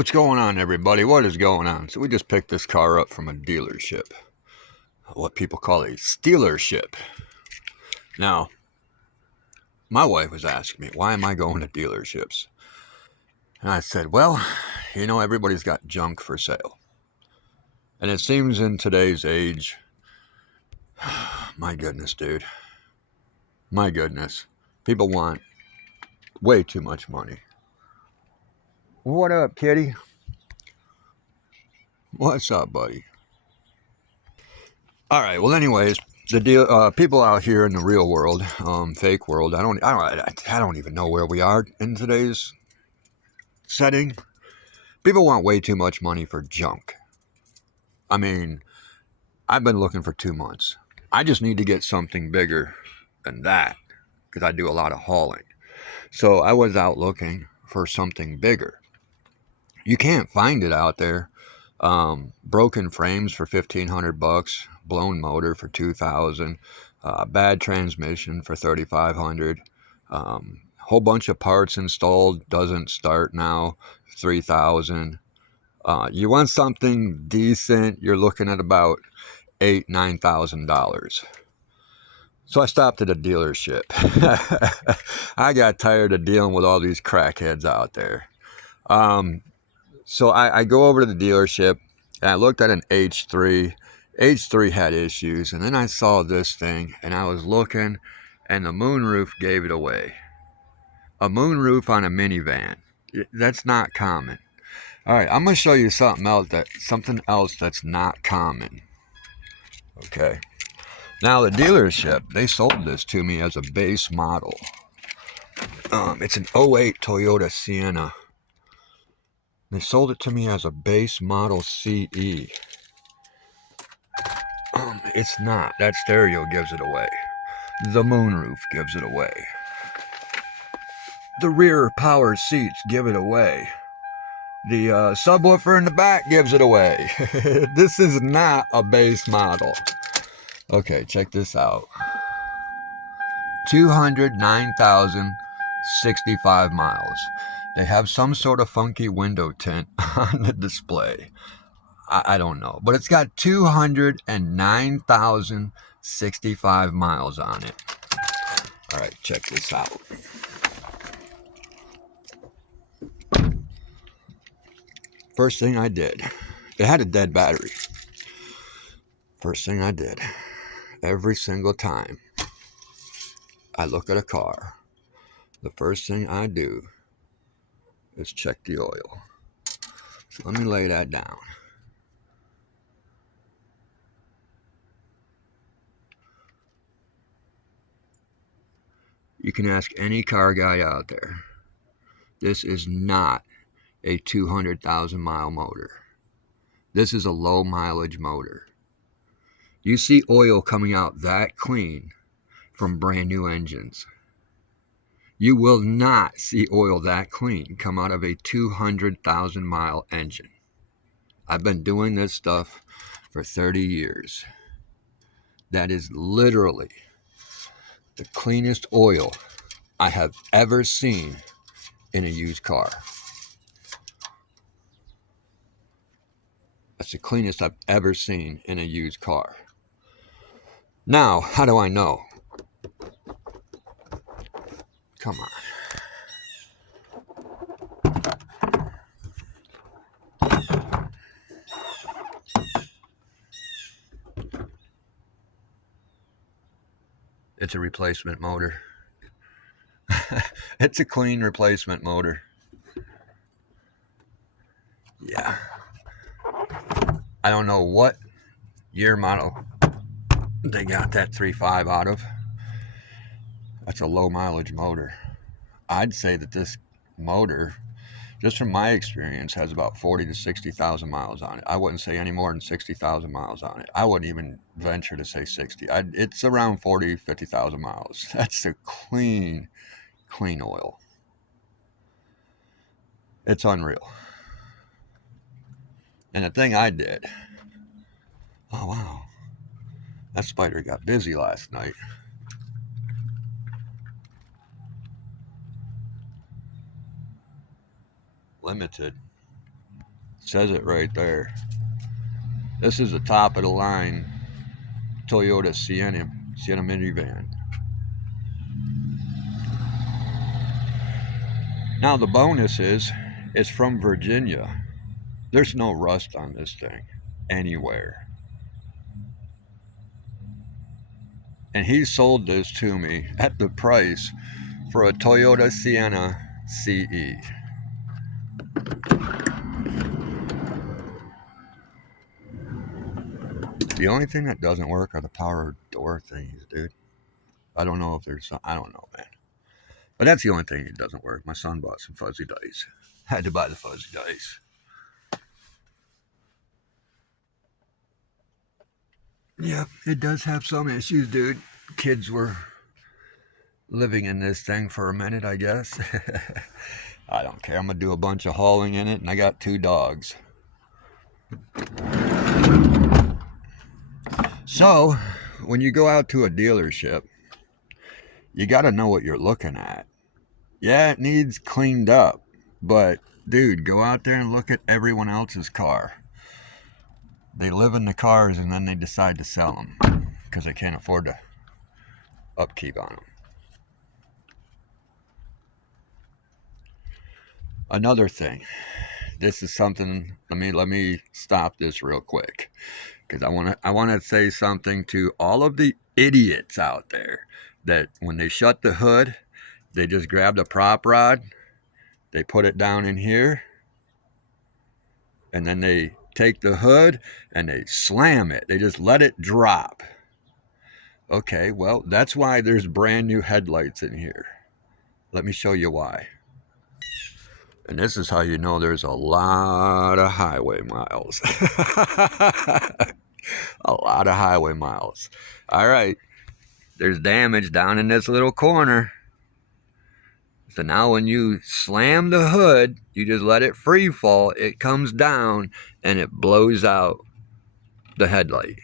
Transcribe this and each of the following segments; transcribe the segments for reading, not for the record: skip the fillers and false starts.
What's going on, everybody? What is going on? So we just picked this car up from a dealership, what people call a stealership. Now, my wife was asking me, why am I going to dealerships? And I said, well, everybody's got junk for sale. And it seems in today's age, my goodness, dude, my goodness, people want way too much money. What up, kitty? What's up, buddy? All right. Well, anyways, the deal. People out here in the real world, fake world. I don't even know where we are in today's setting. People want way too much money for junk. I mean, I've been looking for 2 months. I just need to get something bigger than that because I do a lot of hauling. So I was out looking for something bigger. You can't find it out there. Broken frames for $1,500, blown motor for $2,000, bad transmission for $3,500, whole bunch of parts installed, doesn't start now, $3,000. You want something decent, you're looking at about $8,000-$9,000. So I stopped at a dealership. I got tired of dealing with all these crackheads out there. So I go over to the dealership and I looked at an H3. H3 had issues, and then I saw this thing and I was looking, and the moonroof gave it away. A moonroof on a minivan. That's not common. All right, I'm going to show you something else that's not common. Okay. Now the dealership, they sold this to me as a base model. It's an '08 Toyota Sienna. They sold it to me as a base model CE. It's not. That stereo gives it away. The moonroof gives it away. The rear power seats give it away. The subwoofer in the back gives it away. This is not a base model. Okay, check this out. 209,065 miles. They have some sort of funky window tint on the display. I don't know, but it's got 209,065 miles on it. All right, check this out. First thing I did, it had a dead battery. First thing I did, every single time I look at a car, the first thing I do is check the oil. So let me lay that down. You can ask any car guy out there. This is not a 200,000 mile motor. This is a low mileage motor. You see oil coming out that clean from brand new engines. You will not see oil that clean come out of a 200,000 mile engine. I've been doing this stuff for 30 years. That is literally the cleanest oil I have ever seen in a used car. That's the cleanest I've ever seen in a used car. Now, how do I know? Come on. It's a replacement motor. It's a clean replacement motor. Yeah. I don't know what year model they got that 3.5 out of. That's a low mileage motor. I'd say that this motor, just from my experience, has about 40 to 60,000 miles on it. I wouldn't say any more than 60,000 miles on it. I wouldn't even venture to say 60. It's around 40, 50,000 miles. That's a clean oil. It's unreal. And the thing I did, oh wow, that spider got busy last night. Limited. says it right there. This is the top of the line Toyota Sienna minivan. Now the bonus is, it's from Virginia. There's no rust on this thing anywhere. And he sold this to me at the price for a Toyota Sienna CE. The only thing that doesn't work are the power door things, dude. I don't know if there's some, I don't know, man. But that's the only thing that doesn't work. My son bought some fuzzy dice. Had to buy the fuzzy dice. Yeah, it does have some issues, dude. Kids were living in this thing for a minute, I guess. I don't care. I'm going to do a bunch of hauling in it, and I got 2 dogs. So, when you go out to a dealership, you got to know what you're looking at. Yeah, it needs cleaned up, but dude, go out there and look at everyone else's car. They live in the cars and then they decide to sell them because they can't afford to upkeep on them. Another thing, this is something, let me stop this real quick, because I want to say something to all of the idiots out there that when they shut the hood, they just grab the prop rod, they put it down in here, and then they take the hood and they slam it. They just let it drop. Okay, well, that's why there's brand new headlights in here. Let me show you why. And this is how you know there's a lot of highway miles. A lot of highway miles. All right, there's damage down in this little corner. So now when you slam the hood, you just let it free fall, it comes down and it blows out the headlight.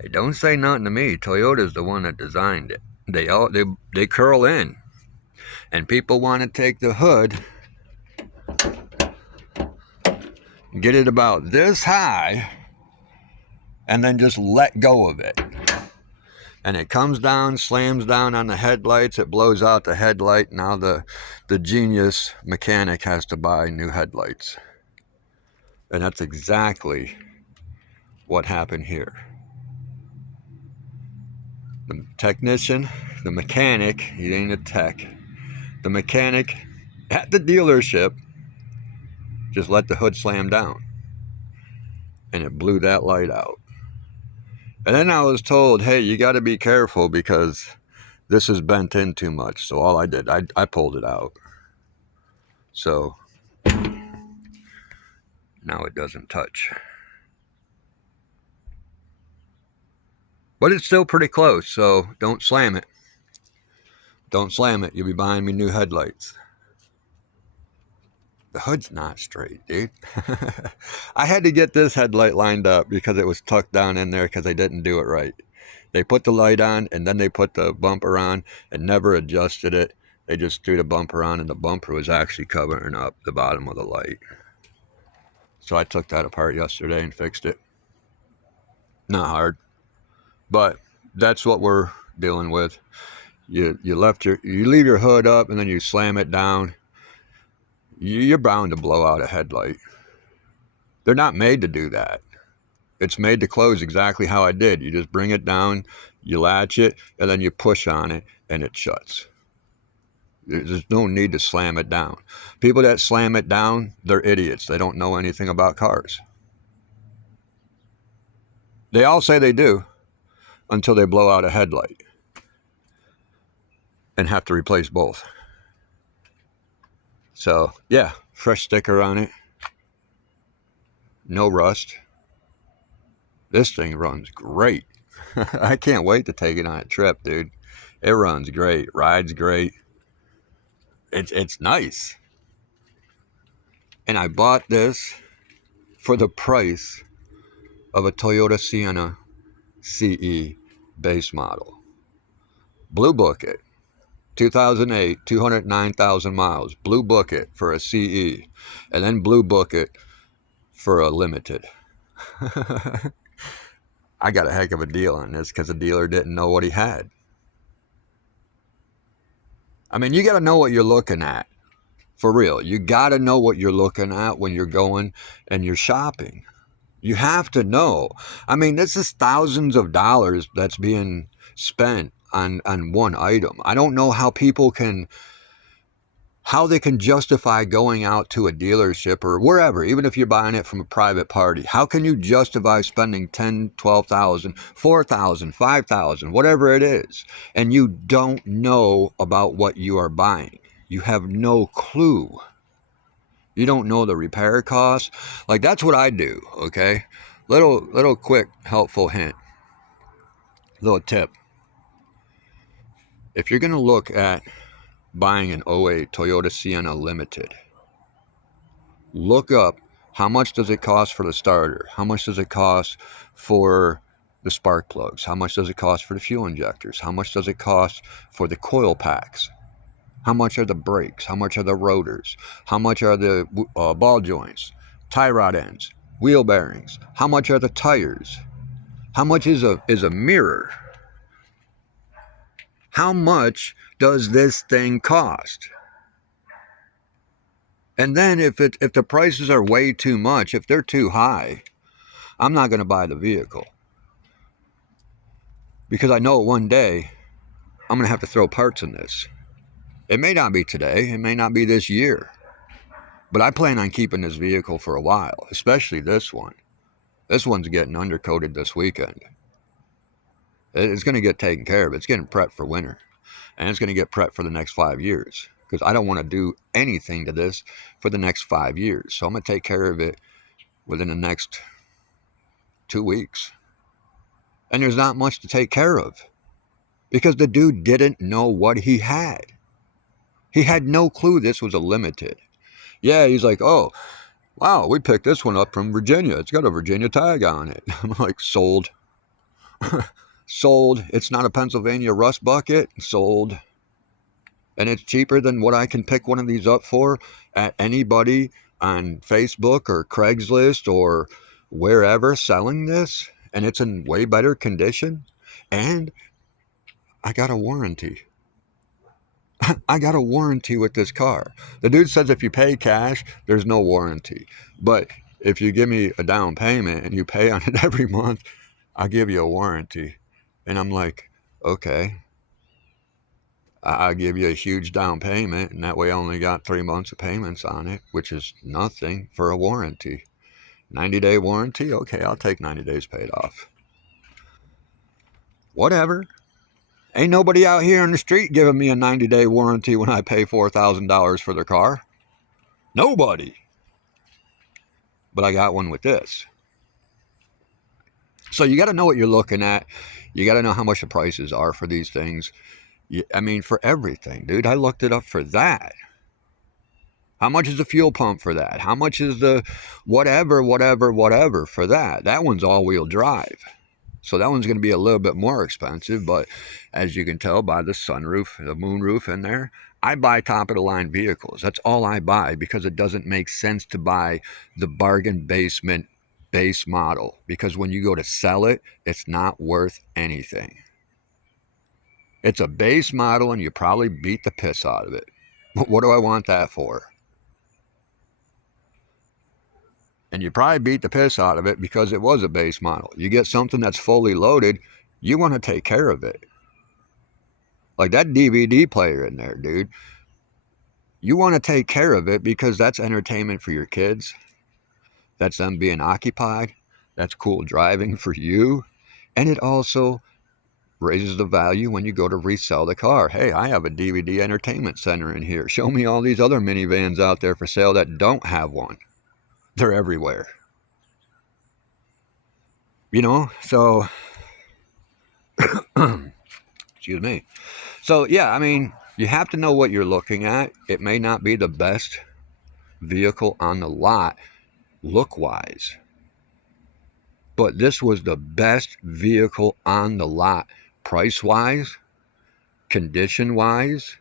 Hey, don't say nothing to me. Toyota's the one that designed it. They curl in. And people want to take the hood, get it about this high, and then just let go of it. And it comes down, slams down on the headlights, it blows out the headlight. Now the genius mechanic has to buy new headlights. And that's exactly what happened here. The technician, the mechanic, he ain't a tech, the mechanic at the dealership just let the hood slam down. And it blew that light out. And then I was told, hey, you got to be careful because this is bent in too much. So all I did, I pulled it out. So now it doesn't touch. But it's still pretty close, so don't slam it. Don't slam it. You'll be buying me new headlights. The hood's not straight, dude. I had to get this headlight lined up because it was tucked down in there because they didn't do it right. They put the light on and then they put the bumper on and never adjusted it. They just threw the bumper on and the bumper was actually covering up the bottom of the light. So I took that apart yesterday and fixed it. Not hard, but that's what we're dealing with. You leave your hood up and then you slam it down. You're bound to blow out a headlight. They're not made to do that. It's made to close exactly how I did. You just bring it down, you latch it, and then you push on it, and it shuts. There's no need to slam it down. People that slam it down, they're idiots. They don't know anything about cars. They all say they do until they blow out a headlight and have to replace both. So, yeah, fresh sticker on it. No rust. This thing runs great. I can't wait to take it on a trip, dude. It runs great. Rides great. It's nice. And I bought this for the price of a Toyota Sienna CE base model. Blue Book it. 2008, 209,000 miles. Blue book it for a CE. And then blue book it for a limited. I got a heck of a deal on this because the dealer didn't know what he had. I mean, you got to know what you're looking at. For real. You got to know what you're looking at when you're going and you're shopping. You have to know. I mean, this is thousands of dollars that's being spent on one item. I don't know how people can, how they can justify going out to a dealership or wherever, even if you're buying it from a private party. How can you justify spending 10, 12,000, 4,000, 5,000, whatever it is, and you don't know about what you are buying? You have no clue. You don't know the repair costs. Like, that's what I do, okay? Little quick helpful hint. Little tip. If you're going to look at buying an '08 Toyota Sienna Limited, look up how much does it cost for the starter? How much does it cost for the spark plugs? How much does it cost for the fuel injectors? How much does it cost for the coil packs? How much are the brakes? How much are the rotors? How much are the ball joints, tie rod ends, wheel bearings? How much are the tires? How much is a mirror? How much does this thing cost? And then if the prices are way too much, if they're too high, I'm not going to buy the vehicle. Because I know one day I'm going to have to throw parts in this. It may not be today, it may not be this year, but I plan on keeping this vehicle for a while, especially this one. This one's getting undercoated this weekend. It's going to get taken care of. It's getting prepped for winter, and it's going to get prepped for the next 5 years because I don't want to do anything to this for the next 5 years. So I'm going to take care of it within the next 2 weeks. And there's not much to take care of because the dude didn't know what he had. He had no clue this was a limited. Yeah, he's like, oh, wow, we picked this one up from Virginia. It's got a Virginia tag on it. I'm like, sold. Sold. It's not a Pennsylvania rust bucket. Sold. And it's cheaper than what I can pick one of these up for at anybody on Facebook or Craigslist or wherever selling this. And it's in way better condition. And I got a warranty. I got a warranty with this car. The dude says if you pay cash, there's no warranty. But if you give me a down payment and you pay on it every month, I'll give you a warranty. And I'm like, okay. I'll give you a huge down payment, and that way I only got 3 months of payments on it, which is nothing for a warranty. 90-day warranty? Okay, I'll take 90 days paid off. Whatever. Ain't nobody out here on the street giving me a 90-day warranty when I pay $4,000 for their car. Nobody. But I got one with this. So you got to know what you're looking at. You got to know how much the prices are for these things. I mean, for everything, dude. I looked it up for that. How much is the fuel pump for that? How much is the whatever for that? That one's all-wheel drive. So that one's going to be a little bit more expensive, but as you can tell by the sunroof, the moonroof in there, I buy top-of-the-line vehicles. That's all I buy because it doesn't make sense to buy the bargain basement base model because when you go to sell it, it's not worth anything. It's a base model and you probably beat the piss out of it. What do I want that for? And you probably beat the piss out of it because it was a base model. You get something that's fully loaded, you want to take care of it. Like that DVD player in there, dude. You want to take care of it because that's entertainment for your kids. That's them being occupied. That's cool driving for you. And it also raises the value when you go to resell the car. Hey, I have a DVD entertainment center in here. Show me all these other minivans out there for sale that don't have one. They're everywhere. You know, so, excuse me. So, yeah, I mean, you have to know what you're looking at. It may not be the best vehicle on the lot look-wise, but this was the best vehicle on the lot price-wise, condition-wise,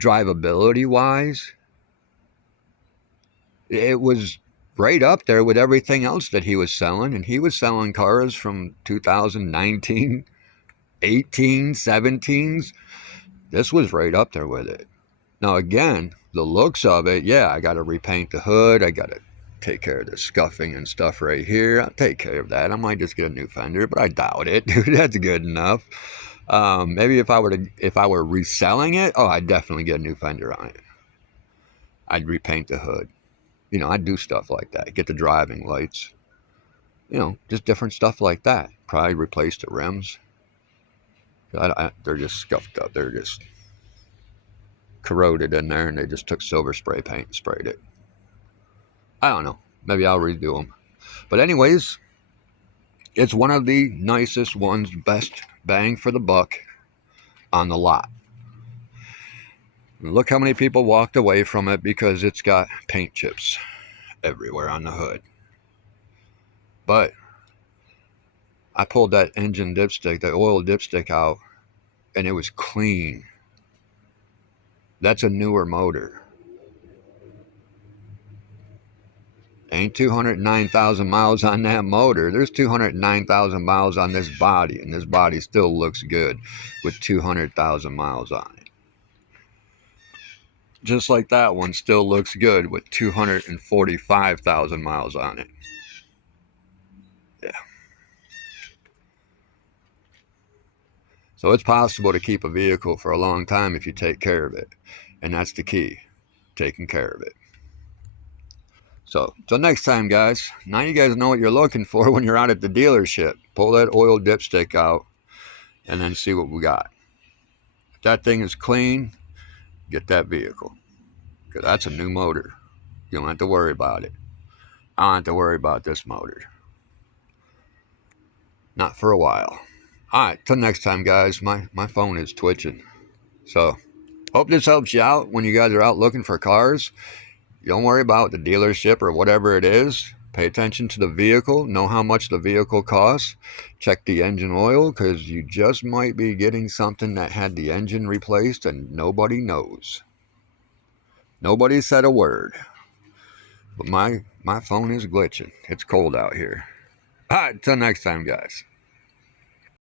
drivability wise, it was right up there with everything else that he was selling. And he was selling cars from 2019, 18, 17s. This was right up there with it. Now, again, the looks of it, yeah, I got to repaint the hood. I got to take care of the scuffing and stuff right here. I'll take care of that. I might just get a new fender, but I doubt it. Dude, that's good enough. Maybe if I were reselling it, oh, I'd definitely get a new fender on it. I'd repaint the hood. You know, I'd do stuff like that. Get the driving lights. You know, just different stuff like that. Probably replace the rims. They're just scuffed up. They're just corroded in there, and they just took silver spray paint and sprayed it. I don't know. Maybe I'll redo them. But anyways, it's one of the nicest ones, best bang for the buck on the lot. Look how many people walked away from it because it's got paint chips everywhere on the hood. But I pulled that engine dipstick, the oil dipstick out, and it was clean. That's a newer motor. Ain't 209,000 miles on that motor. There's 209,000 miles on this body, and this body still looks good with 200,000 miles on it. Just like that one still looks good with 245,000 miles on it. Yeah. So it's possible to keep a vehicle for a long time if you take care of it. And that's the key, taking care of it. So, till next time, guys. Now you guys know what you're looking for when you're out at the dealership. Pull that oil dipstick out and then see what we got. If that thing is clean, get that vehicle. Because that's a new motor. You don't have to worry about it. I don't have to worry about this motor. Not for a while. Alright, till next time, guys. My phone is twitching. So, hope this helps you out when you guys are out looking for cars. Don't worry about the dealership or whatever it is. Pay attention to the vehicle. Know how much the vehicle costs. Check the engine oil, because you just might be getting something that had the engine replaced and nobody knows. Nobody said a word. But my phone is glitching. It's cold out here. All right, till next time, guys.